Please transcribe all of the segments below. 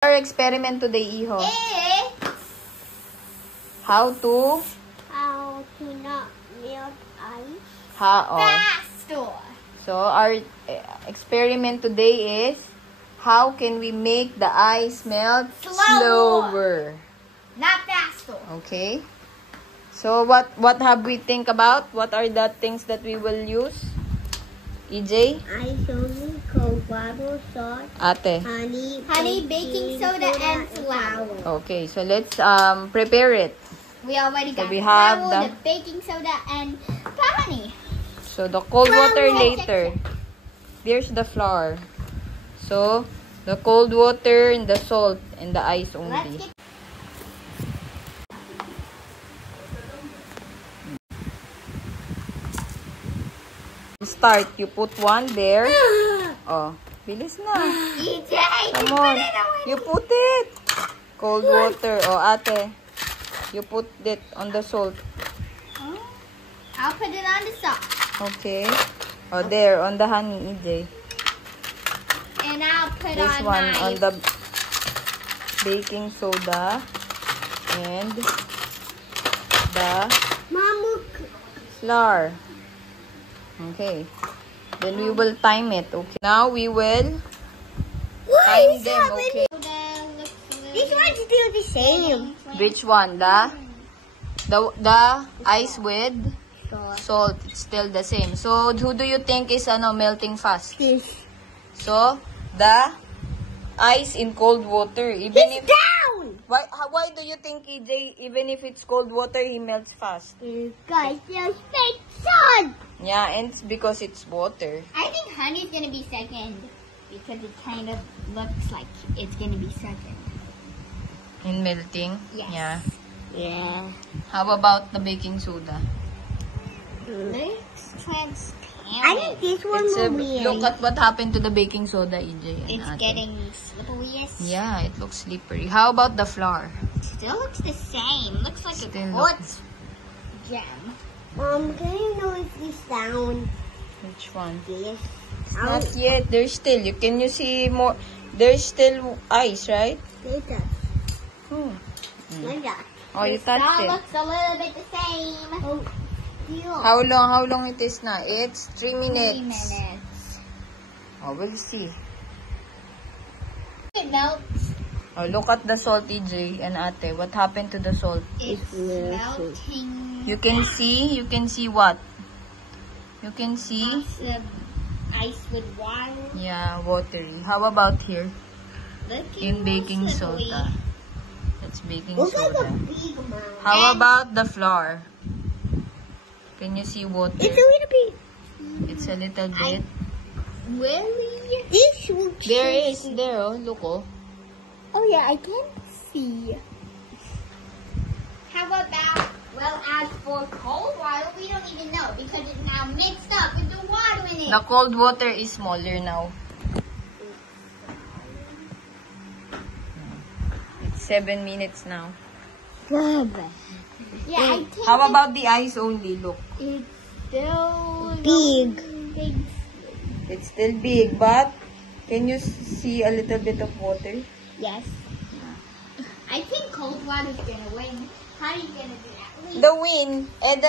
Our experiment today, Iho. It's How to not melt ice faster. So our experiment today is how can we make the ice melt slower? Not faster. Okay. So what have we think about? What are the things that we will use? EJ? Ice only, cold water, salt, Ate. honey, baking soda, and flour. Okay, so let's prepare it. We already got we have flour, the baking soda, and the honey. So the cold water later. There's the flour. So the cold water and the salt and the ice only. Start. You put one there. Oh, bilis na. EJ, Come on. You put it. Cold water. Oh, ate. You put it on the salt. I'll put it on the salt. Okay. Oh, there. On the honey, EJ. And I'll put This on one my... on the baking soda. And the flour. Okay. Then we will time it. Okay. Now we will time them. Okay. This one's still the same. Which one? The ice with salt. It's still the same. So who do you think is melting fast? This. So the ice in cold water. Even if down! why do you think EJ, even if it's cold water, he melts fast? Because there's fake sun! Yeah, and it's because it's water. I think honey's gonna be second. Because it kind of looks like it's gonna be second. In melting? Yes. Yeah. Yeah. How about the baking soda? Looks transparent. I think this one will be. Look at what happened to the baking soda, EJ. It's getting slippery. Yeah, it looks slippery. How about the flour? It still looks the same. Looks like Still a looks- quartz gem. Can you notice the sound? Which one? This. Not yet. There's still. You see more? There's still ice, right? Later. Like that. Oh, you This touched all it. looks a little bit the same. Oh, yeah. How long it is na? It's 3 minutes. 3 minutes. Oh, we'll see. It melts. Oh, look at the salt, EJ and ate. What happened to the salt? It's melting. You can see what? You can see? The ice with water. Yeah, watery. How about here? Looking In baking slippery. soda. That's baking Looks like a soda. big amount. How about the flour? Can you see water? It's a little bit. It's a little bit. Really? This looks. There is. There, oh. Look, oh. Oh yeah, I can see. How about, well, as for cold water, we don't even know because it's now mixed up with the water in it. The cold water is smaller now. It's 7 minutes now. Good. Yeah, I think How about the ice only? Look. it's still big. It's still big, but can you see a little bit of water? Yes. I think cold water's gonna win. How are you gonna do that? The win. And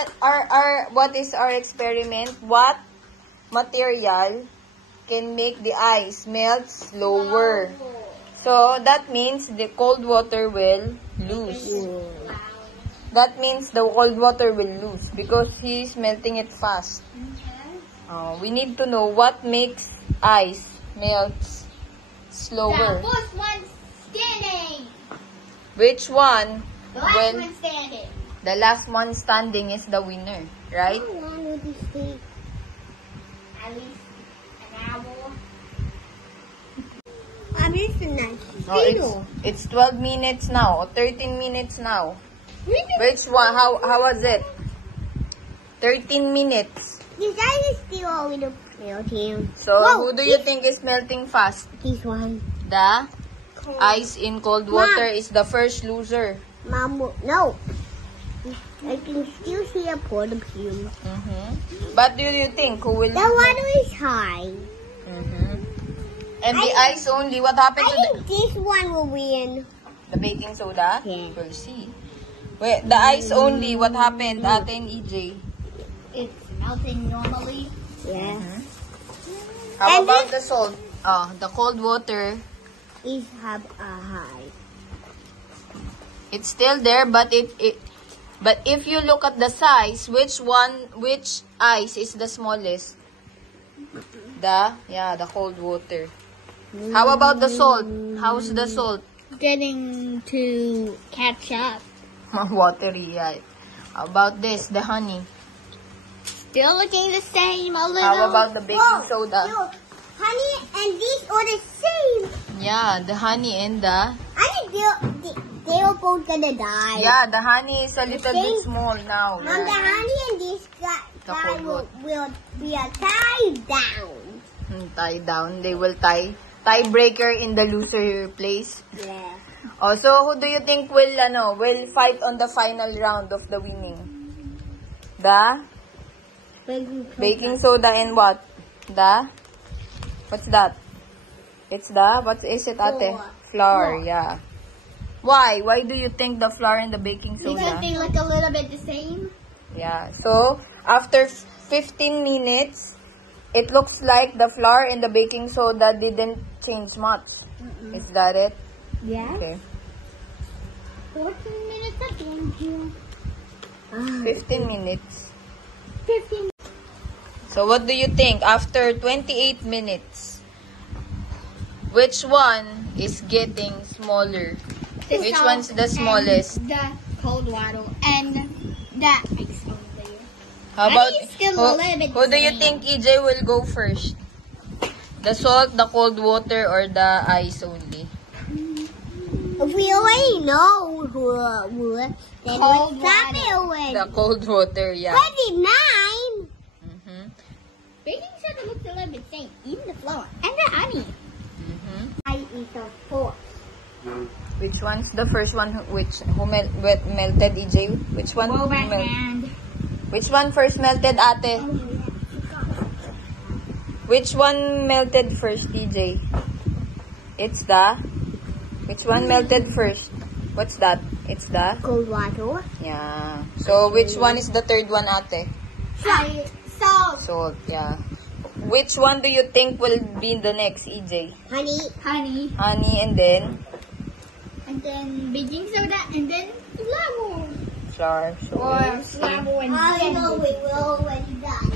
what is our experiment? What material can make the ice melt slower? So that means the cold water will lose. That means the cold water will lose because he's melting it fast. We need to know what makes ice melts slower. The first one standing. Which one? The last one standing. The last one standing is the winner, right? How long will this take? At least an hour. I'm using that. No, it's 12 minutes now, or 13 minutes now. Which one? How was it? 13 minutes. This ice is still a little melting. So, who do you think is melting fast? This one. The ice in cold water is the first loser. Mom, no. I can still see a pot of fumes. But do you think who will? The water is high. And the ice only, what happened I to think this one will win. the baking soda? Yeah. We'll see. Wait, the ice only, what happened, Ate and EJ? It's melting normally. Yeah. How And about the salt? The cold water. It have a high. It's still there, but but if you look at the size, which ice is the smallest? The cold water. How about the salt? How's the salt? Getting to catch up. Watery, yeah. How about this, the honey? Still looking the same a little. How about the baking soda? No, honey and these are the same. Yeah, the honey and the... I think they are both gonna die. Yeah, the honey is a little bit same. small now. Mom, the honey and this guy The cold will be tied down. Tie down. They will tiebreaker in the loser place. Yeah. Also, who do you think will fight on the final round of the winning? The baking soda and what? What's that? It's what is it, Ate? Flour, yeah. Why? Why do you think the flour and the baking Because soda? they look a little bit the same. Yeah. So, after 15 minutes, it looks like the flour and the baking soda didn't change much. Is that it? Yeah. Okay. 14 minutes again here. 15 minutes. 15. So, what do you think? After 28 minutes, which one is getting smaller? Which one's the smallest? The cold water and the ice only. How about Honey is still a little bit who do you same. think EJ will go first? The salt, the cold water, or the ice only? We already know who then Cold we stop it water. already. The cold water, yeah. 29. Baking soda looks a little bit same. Even the flour and the honey. I eat the fourth. Which one's the first one? Who melted, EJ? Which one? Go who back mel- and Which one first melted, Ate? Which one melted first, EJ? It's the... Which one melted first? What's that? It's the... Cold water. Yeah. So, which one is the third one, Ate? salt, Salt, yeah. Which one do you think will be the next, EJ? Honey. honey, Honey and then and then baking soda, and then flour. flour. So, Or we'll see. flour and I know sand. we will already die.